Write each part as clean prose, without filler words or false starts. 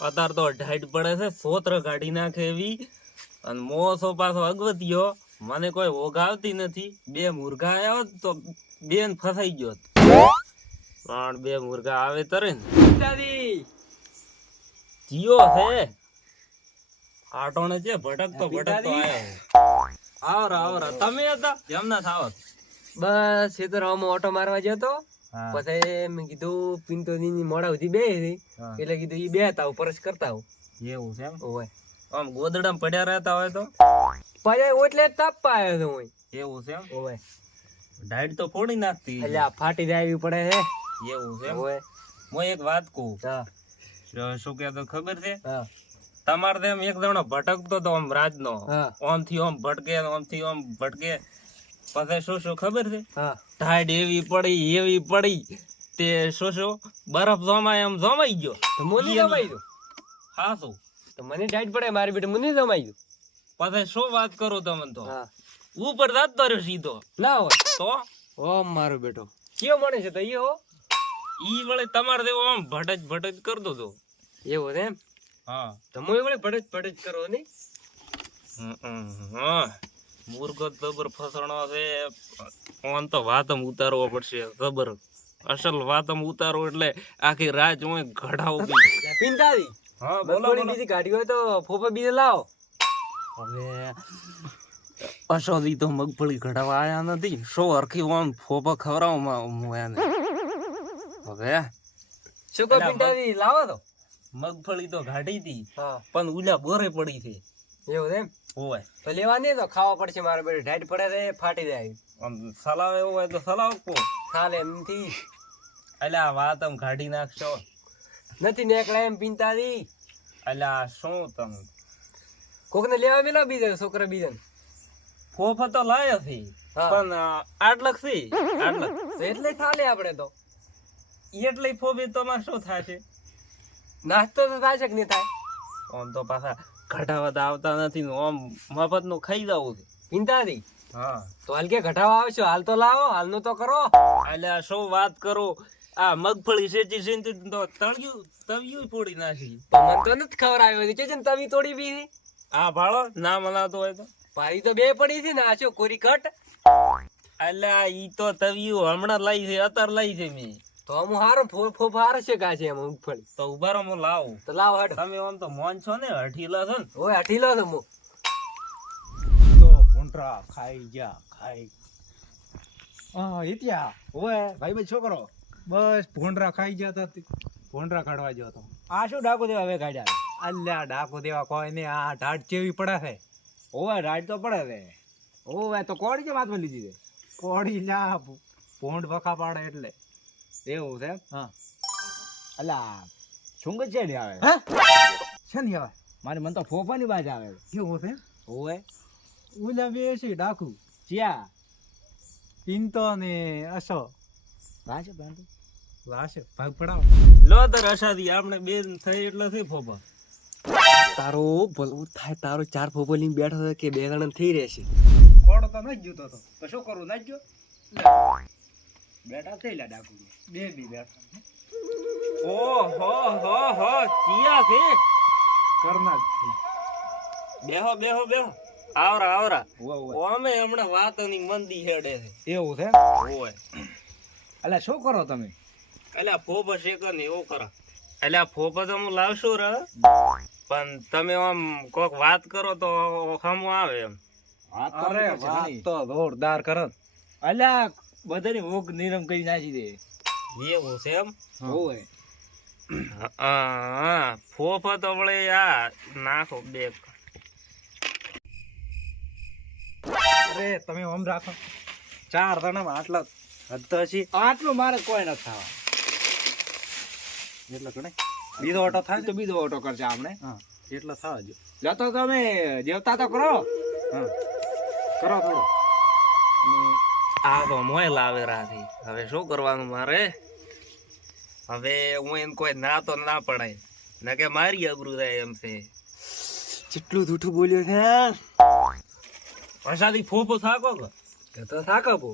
અત્યારે તો ઢાઈટ પડે છે, સોત્ર કાઢી નાખે એવી. અને મોસો પાછો અગવતીયો, મને કોઈ ઓઘ આવતી નથી. બે મુર્ગા આવ્યા હોત તો બેન ફસાઈ ગયો. પણ બે મુર્ગા આવે તરે ને જીઓ છે આટોણે છે ભટકતો આવ્યો. આવરા તમે હતા જેમના થાવત? બસ એ તો રામો ઓટો મારવા ગયો તો. પછી મેં કીધું પિન્ટો ની મોડા સુધી બે એટલે કીધું ઈ બે હતા પરસ કરતા એવું છે એમ? હોય આમ ગોદડામાં પડ્યા રહેતા હોય તો પછી એટલે તાપવા આવ્યો તો હું. એવું છે એમ? હોય ડાઈટ તો ફોડી નાખતી એટલે આ ફાટી જાય પડે છે. એવું છે એમ? હોય હું એક વાત કહું. હા શું કહેતો ખબર છે? હા તમારે તેમ એક જણો ભટકતો તો આમ રાજનો, હા ઓમ થી ઓમ ભટકે, ઓમ થી ઓમ ભટકે. પછી શું ખબર છે? હા ટાઈડ એવી પડી તે શું બરફ જમાઈ ગયો. તો મુની જમાઈ દો. હા શું તો મને ટાઈટ પડે મારી બેટા મુની જમાઈ દો. પછી શું વાત કરો તમે તો? હા ઉપર જતો રહ્યો સીધો. ના હોય તો ઓ મારો બેટો કયો મળે છે તો એ હો ઈ વળે તમારે જેવો આમ ભટજ કરતો હતો. એવું એમ? હા તમે વળે ભડજ કરો નહીં. હા મૂર્ખો જબર ફસણો છે. ઓન તો વાતમ ઉતારવો પડશે જબર. અસલ વાતમ ઉતારો એટલે આખી રાત હું ઘડાવ પિંતાજી હા બોલો બીજી ગાડી હોય તો ફોફા બીજે લાવો. હવે અસોદી તો મગફળી ઘડાવા આયા નથી. સો હરખી આમ ફોફા ખવડાવમાં હું એને. હવે શું કહો પિંતાજી લાવો તો? મગફળી તો ઘાટી હતી હા પણ ઉલા બોરે પડી છે. એવું એમ? હોય તો લેવાની તો ખાવા પડશે મારે બેટે ઢાઈટ પડે છે ફાટી જાય. સલાવ એવું હોય તો સલાવ કો ખાલે એમથી એટલે આ વાત આમ કાઢી નાખશો નથી નીકળે એમ પિંતાજી. એટલે આ શું તમે કોક ને લેવા મેલા બીજા છોકરા બીજા ફોફા તો લાયો છે પણ આટલક છે આટલક તો એટલે ખાલે આપણે તો એટલે ફોફી તમારે શું થાય છે? નાસ્તો તો થાય છે કે નહીં થાય? આમ તો પાછા ઘટાવા તો આવતા નથી ને આમ મફત નું ખાઈ જવું છે. પિંતાજી હા તો હાલ કે ઘટાવા આવશો હાલ તો લાવો હાલનું તો કરો. એટલે આ શું વાત કરો? આ મગફળી સેચી તો તળિયું ફોડી નાખી. મને તો નથી ખબર આવ્યો છે ને તવી તોડી બી આ ભાળો ના મનાતો હોય તો પારી તો બે પડી છે ને આ શું કોરી કટ. એટલે ઈ તો તવિયું હમણાં લઈ છે અત્યારે લઈ છે મેં તો હું હારો ફોફ હારે છે કા છે એમ મગફળી તો ઉભારો હું લાવું. તો લાવો હટ. તમે આમ તો મોન છો ને હઠીલા છો ને. ઓય હઠીલો તો મુ તો ભૂંડરા ખાઈ ગયા હા ઇત્યા ઓય ભાઈ શું કરો? બસ ભૂંડરા ખાઈ ગયા તા ભૂંડરા કાઢવા ગયો તો. આ શું ડાકો દેવા હવે કાઢ્યા? અલ્યા ડાકો દેવા કોઈ નહીં આ ઢાટ ચેવી પડે છે. ઓય ઢાટ તો પડે છે. ઓય તો કોડી કે વાતમાં લીધી છે? કોડી લ્યા ભૂંડ વખા પાડે એટલે એવું છે. હા અલ્યા છુંગ છે ને આવે હે છે ને આવે મારી મન તો ફોફાની બાજ આવે કેવું છે? ઓય ઓલા બે છે ડાકુ ચિયા પિંતો ને અસો વાશે બાંધો વાશે ભાગ પડાવો લો તાર અશાદી આપણે બેન થઈ એટલે થઈ ફોફા. તારો ભલું થાય તારો ચાર ફોફો લઈને બેઠો કે બે જણા થઈ રહેશે. કોડો તો ન જ જોતો તો શું કરું ન જ બેટા થઈ લે ડાકુ બે બી બેઠા ઓ હો ચિયા છે કરના બેહો આવરા ઓવા ઓમે હમણાં વાતોની મંદી હેડે છે. એવું છે ઓય અલ્યા શું કરો તમે? એટલે ફોફા શેકર ને એવું કરો. એટલે ફોફા તો હું લાવશું રે પણ તમે આમ કોક વાત કરો તો ખમો આવે એમ. અરે વાત તો જોરદાર કરો. અલ્યા બધાની ભૂખ નિરમ કરી નાખી દે એવું છે એમ? ઓય હા ફોફા તો વળે આ નાખો બે. અરે તમે ઓમ રાખો ચાર જણા આટલા હદ તો હશે. આટલું મારે કોઈ નથી થવા એટલે ગણે બીજો ઓટો થાય તો બીજો ઓટો કરશે આપણે. હા એટલો થવા જો જતો તમે જેવતા તો કરો. હા કરો થોડો આ તો મોય લાવે રાથી. હવે શું કરવાનું મારે? હવે હું એને કોઈ ના તો ના પડાય ના કે મારી અબરૂ થાય એમ છે. જેટલું જૂઠું બોલ્યો છે પ્રસાદી ફોફો થાકો કે તો થાકો બહુ.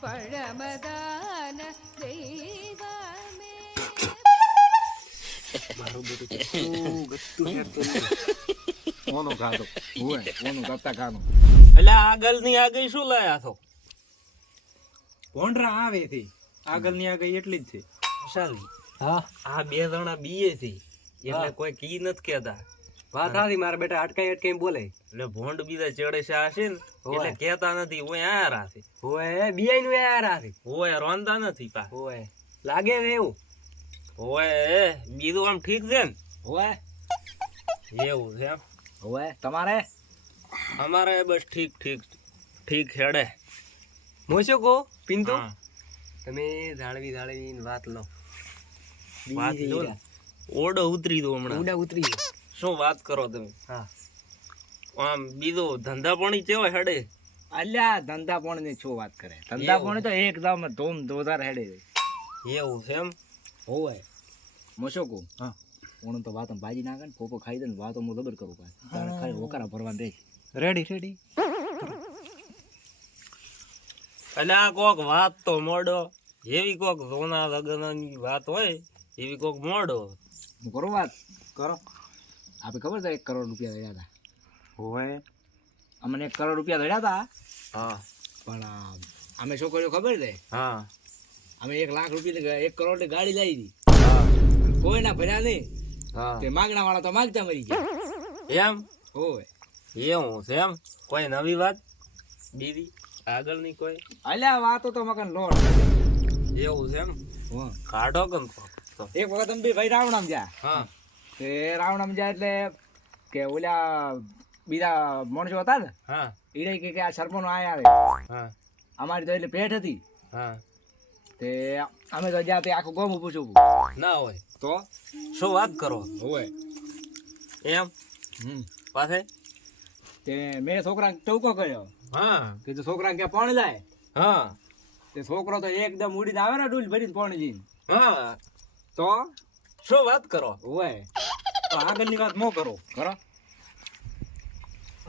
પરમદાન દૈવમે મારું બધું કેટલું ગત્તું હેરતું નહીં. ઓનો ખાધો હોય ઓનું ગત્તા ખાનું એટલે આગળની આગળ શું લાયા છો? ભોંડરા આવે થી આગળની આગળ એટલી જ છે. અશાદી હા આ બે જણા બીએ છે એટલે કોઈ કી નથી કેતા. વાત સાચી, મારા બેટા અટકાઈ બોલે. એટલે ભોંડ બીજા ચડે છે હશે ને એટલે કેતા નથી. ઓય આયા રાશે ઓય બીઆઈ નું યાર આથી ઓય રોંદા નથી પા. ઓય લાગે છે એવું. ઓય બીજું આમ ઠીક છે ને? ઓય એવું છે એમ? ઓય તમારે અમારે બસ ઠીક ઠીક ઠીક હેડે. હું શું કહું પિન્ટુ, હા. તમે જાળવી વાત લો. વાત લો ને. ઓડો ઉતરી દો હમણાં. ઉડા ઉતરી ગયો. શું વાત કરો તમે? હા આમ બીજો ધંધા પાણી કેવો હેડે? અલ્યા ધંધા પણ ની શું વાત કરે. ધંધા પણ તો એકદમ ધૂમ ધોધાર હેડે. એવું છે એમ? હોય મશોકો હા ઓણ તો વાતો ભાજી નાખે ને પોપો ખાઈ દે ને વાતો હું જબર કરું પાછું તારે ખાલી ઓકારા ભરવાનું રહે. Ready ready. એટલે આ કોક વાત તો મોડો એવી કોક સોના લગ્નની વાત હોય એવી કોક મોડો. હું કરું વાત કરો. આપણે ખબર છે 1 કરોડ રૂપિયા દડ્યા હતા. હોય અમને 1 કરોડ રૂપિયા દડ્યા હતા. હા પણ અમે શું કર્યું ખબર છે? હા અમે 1 લાખ રૂપિયા 1 કરોડ ની ગાડી લાવી હતી. હા કોઈ ના ભર્યા નહીં. હા તે માગણા વાળા તો માગતા મરી ગયા. એમ? હોય એવું છે એમ? કોઈ નવી વાત બીજી આગળની કોઈ? અલ્યા વાતો તો મગન લોડ. એવું છે એમ? હા કાઢો કમ તો. એક વખત અમે બે ભાઈ રાવણામ ગયા. હા તે રાવણામ જાય એટલે કે ઓલા બીજા માણસો હતા ને હા ઈડે કે આ સરપંચ આયા આવે. હા અમારી તો એટલે ભેટ હતી. હા તે અમે તો જ્યાં તે આખું ગામ પૂછ્યું ના હોય તો શું વાત કરો? હોય એમ પાસે? તે મેં છોકરાને ટૂંકો કર્યો. હા કીધું છોકરા ક્યાં પાણી લાય. હા તે છોકરો તો એકદમ ઉડીને આવે ને ડૂલ ભરીને પાણી જઈને. હા તો શું વાત કરો? હોય તો આગળની વાત મો કરો કરો.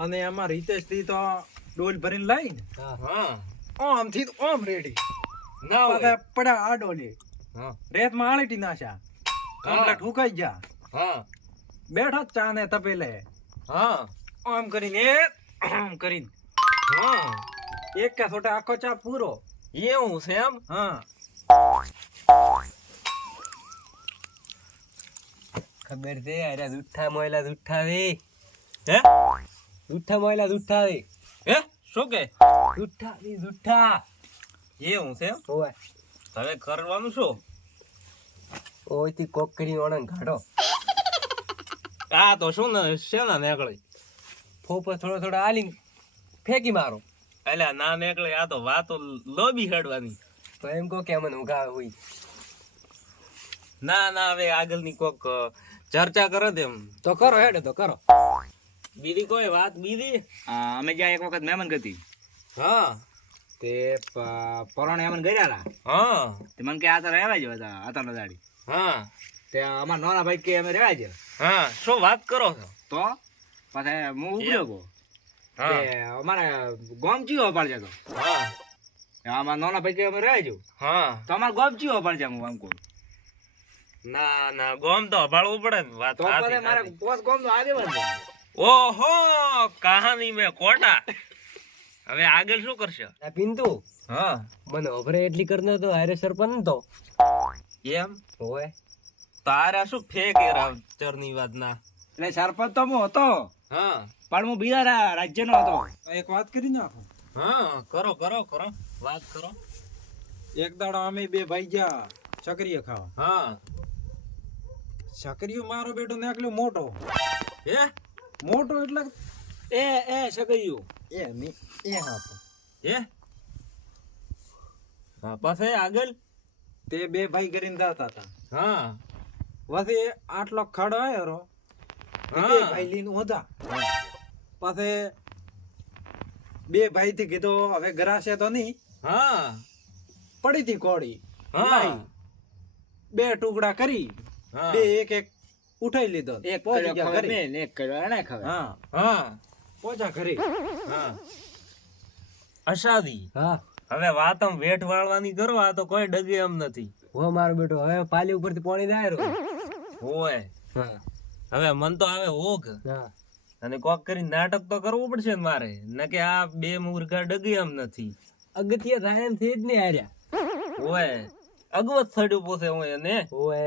અને આમાં રીતેશ થી તો ડોલ ભરીને લાવી ને હા આમ થી આમ રેડી ના હોય પડ્યા આ ડોલે હા રેતમાં આળીટી નાખ્યા. કમ્પ્લેટ હુકાઈ ગયા. હા બેઠો જ ચા ને તપેલે હા આમ કરીને આમ કરીને હા એક કે છોટા આખો ચા પૂરો. એવું છે એમ? હા ખબર છે અરે જુઠ્ઠા મોયલા જુઠ્ઠાવે. હે જુઠ્ઠા મોયલા જુઠ્ઠાવે. હે શું કે? જુઠ્ઠા એવું છે એમ? ઓય હવે કરવાનું શું? ઓય થી કોકડી ઓણન કાઢો. આ તો શું ને શેના નીકળે? ફોપો થોડો થોડો આલી ફેંકી મારો. એટલે ના નીકળે. આ તો વાતો લોબી હેડવાની. તો એમ કહો કે અમને ઊંઘા હોય. ના ના હવે આગળની કોક ચર્ચા કરે તેમ તો કરો હેડે તો કરો. બીજી કોઈ વાત બીજી? અમે જ્યાં એક વખત મહેમાન ગતિ હા તે પરોણે મહેમાન ગયા હતા. હા તે મને કે આ તો રહેવા જો હતા દાડી. હા તે અમારા નાના ભાઈ કે અમે રહેવા જો. હા શું વાત કરો છો? તો પછી હું ઉભર્યો ગયો. હા તે અમારા ગામ ચીવો પાડજે તો. હા અમારા નાના ભાઈ કે અમે રહેવા જો. હા તો અમારા ગામ ચીવો પાડજે હું આમ કહું. ના ના ગોમ તો અભાળવું પડે ને. વાત તો સાચી, પછી મારે સાચી. પોસ ગામ તો આગેવાન છે. ઓહો કહાની મેં કોટા. હવે આગળ શું કરશે? આ પિન્તુ હા મને અભરે એટલી કરનો તો હારે સરપંચ તો એમ? ઓય તારા શું ફેક ચરની વાત ના? એટલે સરપંચ તો હું હતો હા પણ હું બીજા રાજ્યનો હતો. એક વાત કરી નાખું. હા કરો કરો કરો વાત કરો. એક દાડો અમે બે ભાઈ ગયા ચકરીએ ખાવા. હા ચકરીઓ મારો બેટો નાખલો મોટો. હે મોટો એટલે એ ચકરીઓ એ ની એ હા હે હા પછી આગળ? તે બે ભાઈ કરીને જતા હતા. હા પછી આટલો ખાડો આવ્યો રો. તે બે ભાઈ લઈને ઓધા. પછી બે ભાઈ થી કીધું હવે ગરાશે તો નહીં. હા પડી હતી કોળી. હા લાઈ. બે ટુકડા કરી હા બે એક એક ઉઠાઈ લીધો. એક પહોંચી ગયા ઘરે. એક કર્યો એને ખબર. હા હા પહોંચ્યા ઘરે. હા અશાદી હા હવે વાત આમ વેઠ વાળવાની કરો. આ તો કોઈ ડગે એમ નથી. હો મારો બેટો હવે પાલી ઉપરથી પાણી જાય રહ્યો. હોય હા હવે મન તો આવે ઓઘ હા અને કોક કરીને નાટક તો કરવું પડશે ને મારે ન કે આ બે મુર્ગા ડગી એમ નથી અગત્ય થાય એમ છે જ ને હાર્યા હોય અગવત થડ્યું પોસે હું એને ઓએ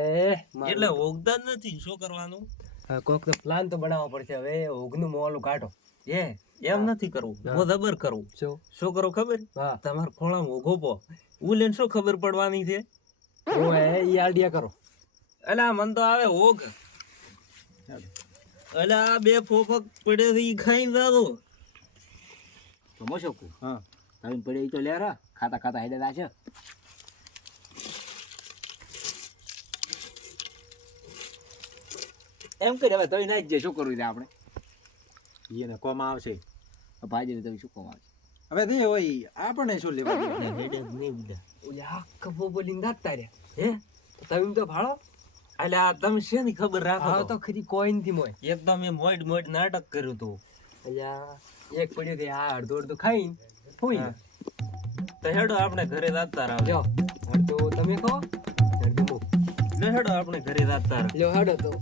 એટલે ઓગતા જ નથી શું કરવાનું કોક તો પ્લાન તો બનાવવો પડશે હવે ઓગનું મોલું કાઢો એમ નથી કરવું હું જબર કરું શું શું કરું ખબર હા તમારા ખોળામાં ઓઘો પો ઉલેન શું ખબર પડવાની છે ઓએ ઈ આઈડિયા કરો અલા મન તો આવે ઓઘ અલા આ બે ફોફક પડે છે ઈ ખાઈને જાતો તો મોશોકુ હા તમે પડે ઈ તો લેરા ખાતા ખાતા હેડે છે એમ કરી હવે તઈ નાખ જે શું કરવું છે આપણે એને કોમાં આવશે ભાજી તમે શું કોમાં હવે તે હોય આપણને શું લેવા દેવા? હેડે જ નહીં બધા ઓલા કબો બોલીને નાખતા રે હે તમે તો ભાળો અલા તમે શેની ખબર રાખો ભાળો તો તો ખરી કોઈ નથી મોય એકદમ એ મોડ મોડ નાટક કર્યું તું અલ્યા એક પડ્યું તે આ અડધો અડધો ખાઈને ફૂઈ તો હેડો આપણે ઘરે જાતા રહો જો અડધો તમે ખો અડધો મુ લે હેડો આપણે ઘરે જાતા રહો લ્યો હેડો તો